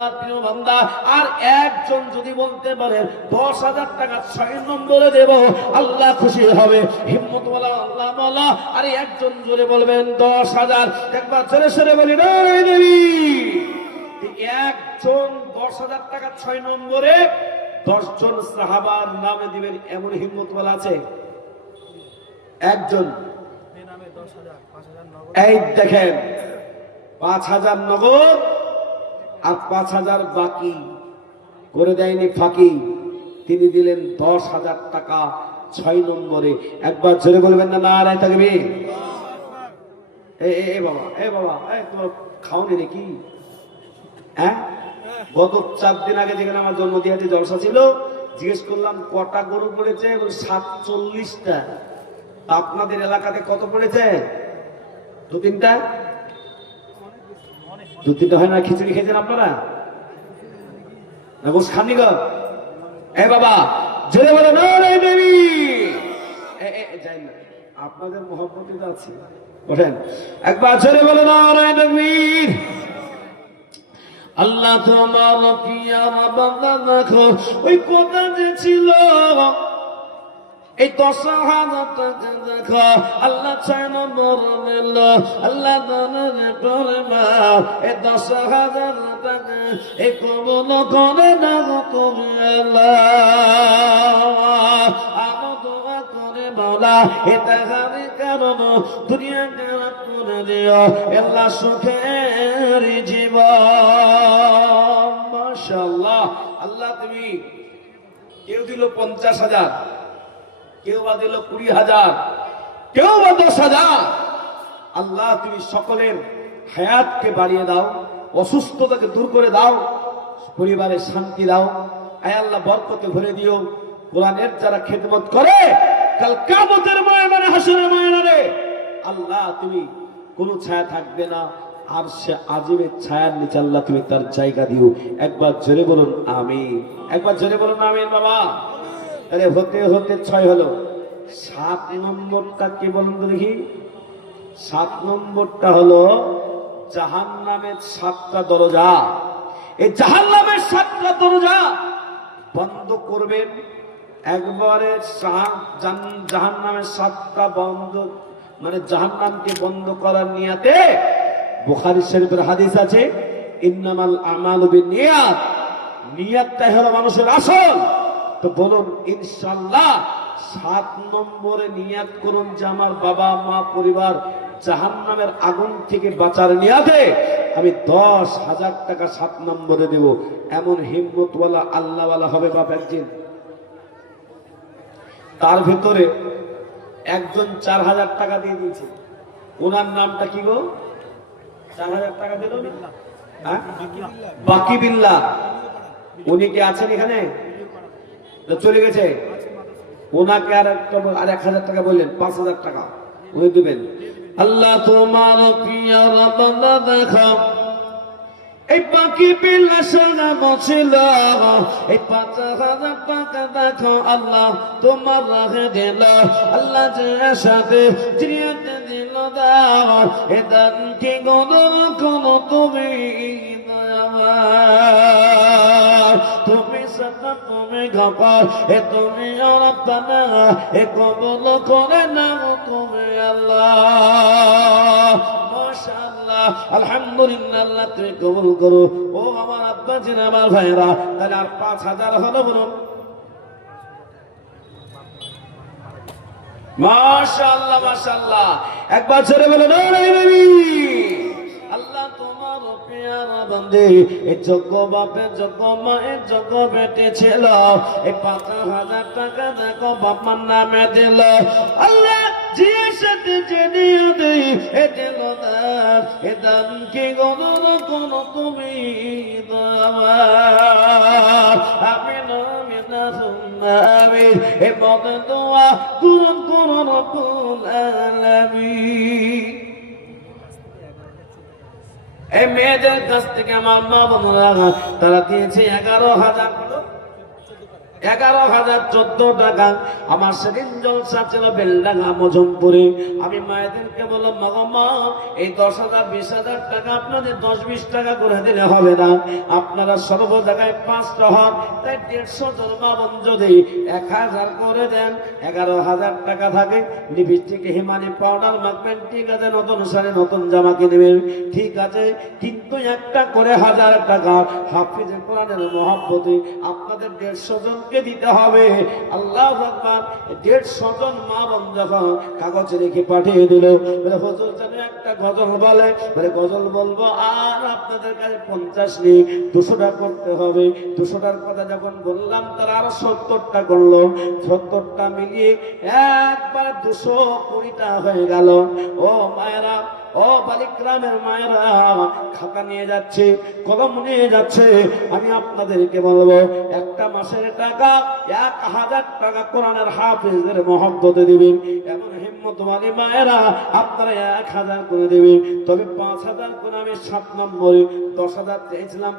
আর একজন যদি বলতে পারেন 10,000 টাকা 6 নম্বরে দেব, আল্লাহ খুশি হবে। হিম্মতওয়ালা আল্লাহ মাওলা। আর একজন জোরে বলবেন 10,000। একবার জোরে সরে বলি নারায়ে তাকবীর। একজন 10,000 টাকা 6 নম্বরে 10 জন সাহাবার নামে দিবেন, এমন হিম্মতওয়ালা আছে? একজন। এই দেখেন 5,000 নগদ আর 5,000 বাকি করে দেয়নি ফাঁকি, তিনি দিলেন 10,000 টাকা 6 নম্বরে। একবার জোরে বলবেন না নারায়ে তাকবীর। বাবা তোমার খাওনি নাকি? হ্যাঁ, গত 4 দিন আগে যেখানে আমার জন্মদিনে জলসা ছিল, জিজ্ঞেস করলাম কটা গরু পড়েছে, 47টা। আপনাদের এলাকাতে কত পড়েছে? 2-3টা? 2-3টা হয় না? খিচুড়ি খেয়েছেন আপনারা না? গোশ খাননি গো? বাবা জোরে বলে নারায়ে তাকবীর। যাই না, আপনাদের মহব্বতে আছে, ওঠেন একবার জোরে বলে নারায়ে তাকবীর। আল্লাহ তোমার পিয়া বান্দা দেখো, ওই কোথা যে ছিল এই 10,000 টাকা দেখো, আল্লাহ 6 নম্বর দিল। আল্লাহ দানের পরমা এই 10,000 টাকা এই কবুল করে না তুমি আল্লাহ। আমি দোয়া করে বলা এটা হারি কারণ দুনিয়া খারাপ করে দিও, আল্লাহ সুখের জীবন। মাশাআল্লাহ। আল্লাহ তুমি কেউ দিল 50,000, কেউ বা দিল 20,000, কেউ বা 10,000। আল্লাহ তুমি সকলের হায়াতকে বাড়িয়ে দাও, অসুস্থতাকে দূর করে দাও, পরিবারে শান্তি দাও। আয় আল্লাহ বরকতে ভরে দিও। কোরআনের যারা খেদমত করে কাল কিয়ামতের ময়দানে, হাসরের ময়দানে আল্লাহ তুমি কোনো ছায়া থাকবে না, আর সে আজিমের ছায়ার নিচে আল্লাহ তুমি তার জায়গা দিও। একবার জোরে বলুন আমিন। একবার জোরে বলুন আমিন। বাবা আরে হতে হতে 6 হলো। 7 নম্বরটা কি বলুন তো দেখি? 7 নম্বরটা হলো জাহান্নামের 7টা দরজা। এই জাহান্নামের 7টা দরজা বন্ধ করবেন একবারে। জাহান্নামের 7টা বন্ধ, মানে জাহান্নামকে বন্ধ করার নিয়াতে বুখারী শরীফের হাদিস আছে, ইন্নামাল আমালু বিন্নিয়াত। নিয়াতটাই হলো মানুষের আসল। তো বলুন ইনশাআল্লাহ 7 নম্বরে নিয়াত করুন যে আমার বাবা মা পরিবার জাহান্নামের আগুন থেকে বাঁচার নিয়াতে আমি 10,000 টাকা 7 নম্বরে দেব। এমন হিম্মতওয়ালা আল্লাহওয়ালা হবে বাপ একদিন। তার ভিতরে একজন 4,000 টাকা দিয়ে দিয়েছে। ওনার নামটা কি গো? 4,000 টাকা দিল না? বাকি বিল্লাহ। উনি কি আছেন এখানে? চলে গেছে। ওনাকে আর 1,000 টাকা বললেন, 5,000 টাকা উনি দিবেন। আল্লাহ তোমার প্রিয় বান্দা দেখো, এই বাকি বিল্লাহ সারা বছিল, এই 5,000 টাকা দেখো আল্লাহ তোমার রাহে দিল। আল্লাহ যে সাথে জিয়াতে দিল দাও, এ দান কি গদর কোন তুমি দয়াবান, তুমি সাথে তুমি গফার, এ তুমি রব্বানা, এ কবুল করে নাও তুমি আল্লাহ। মাশাআল্লাহ, আলহামদুলিল্লাহ। আল্লাহ তুমি কবুল করো। ও আমার আব্বা জিন, আমার ভাইরা, তাহলে আর 5,000 হলো বলুন। মাশাআল্লাহ মাশাআল্লাহ। একবার ছেড়ে বলে নারায়ে তাকবীর। আল্লাহ তোমার পেয়ারা বান্দে, এই যোগ্য বাপের যোগ্য মায়ের যোগ্য বেটে ছিল, এই 5,000 টাকা দেখো বাবার নামে দিল। আল্লাহ যে সাথে যে দিয়ে দেই এ দিল দান, এ দান কি গণন কোন তুমি দয়াবান। আমিন আমিন আমিন। এ বদ দোয়া পূরণ করো রব্বুল আলামিন। এই মেয়েদের কাছ থেকে আমার মা বোনেরা তারা দিয়েছে 11,000, 11,000 14 টাকা। আমার সেদিন জলসা ছিল বেলডাঙ্গা মজমপুরে। আমি মায়েদেরকে বললাম, মা এই 10,000 20,000 টাকা আপনাদের 10-20 টাকা করে দিলে হবে না, আপনারা সর্ব জায়গায় 5টা হন, তাই 150 জন মা বোন যদি 1,000 করে দেন 11,000 টাকা থাকে। লিপস্টিক হিমানি পাউডার মাখবেন, ঠিক আছে, নতুন শাড়ি নতুন জামা কিনবেন, ঠিক আছে, কিন্তু একটা করে 1000 টাকা হাফিজে কোরআনের মহব্বতে আপনাদের 150 জনকে দিতে হবে। আল্লাহু আকবার। 150 জন মা বোন যখন কাগজে লিখে পাঠিয়ে দিল, বলে হুজুর যেন একটা গজল বলে, বলে গজল বলবো আর আপনাদের কাছে 50 নেই, 200টা করতে হবে। 200টার কথা যখন বললাম তারা আরো 70টা করলো, 70টা মিলিয়ে একবার 220টা হয়ে গেল। ও মায়েরা, ও বালিগ্রামের মায়েরা, খাতা নিয়ে যাচ্ছে, কলম নিয়ে যাচ্ছে। আমি আপনাদেরকে বলবো, একটা মাসের টাকা 1,000 টাকা কোরআনের হাফেজের মহব্বতে দিবেন। এমন হিম্মতওয়ালী মায়েরা আপনারা 1,000 করে দেবেন। তবে 5,000 করে আমি 7 নম্বরে 10,000 চেয়েছিলাম।